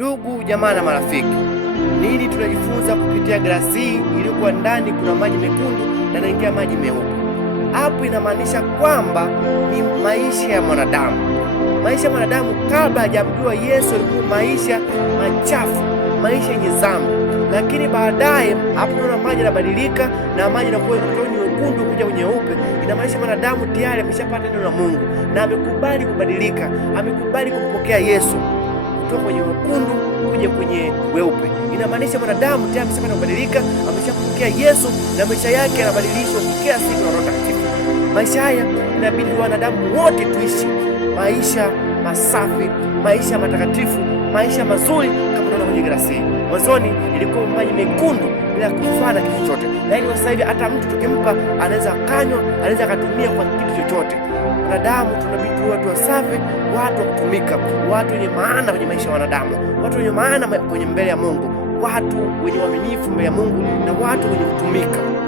Ndugu jamaa na marafiki, nini tunajifunza kupitia glasi hii iliyokuwa ndani kuna maji mekundu na yanaingia maji meupe? Hapo inamaanisha kwamba ni maisha ya mwanadamu. Maisha ya mwanadamu kabla hajamjua Yesu yalikuwa maisha machafu, maisha yenye dhambi. Lakini baadaye hapo tunaona maji yanabadilika na maji yanakuwa kutoka nyekundu kuja kwenye nyeupe. Inamaanisha mwanadamu tayari ameshapata neno la Mungu na amekubali kubadilika, amekubali kumpokea Yesu kutoka kwenye wekundu kuja kwenye weupe. Inamaanisha mwanadamu tayari ameshapata kubadilika, ameshampokea Yesu na maisha yake yanabadilishwa kila siku na Roho Mtakatifu. Maisha haya inabidi wanadamu wote tuishi maisha masafi, maisha matakatifu, maisha mazuri kama tunaona kwenye glasi. Mwanzoni ilikuwa maji mekundu bila kufanya kitu chochote, lakini sasa hivi hata mtu tukimpa anaweza kanywa, anaweza akatumia kwa kitu chochote. Wanadamu tunabidi watu wasafi, watu wa kutumika, watu wenye maana kwenye maisha ya wanadamu, watu wenye maana kwenye mbele ya Mungu, watu wenye uaminifu mbele ya Mungu na watu wenye kutumika.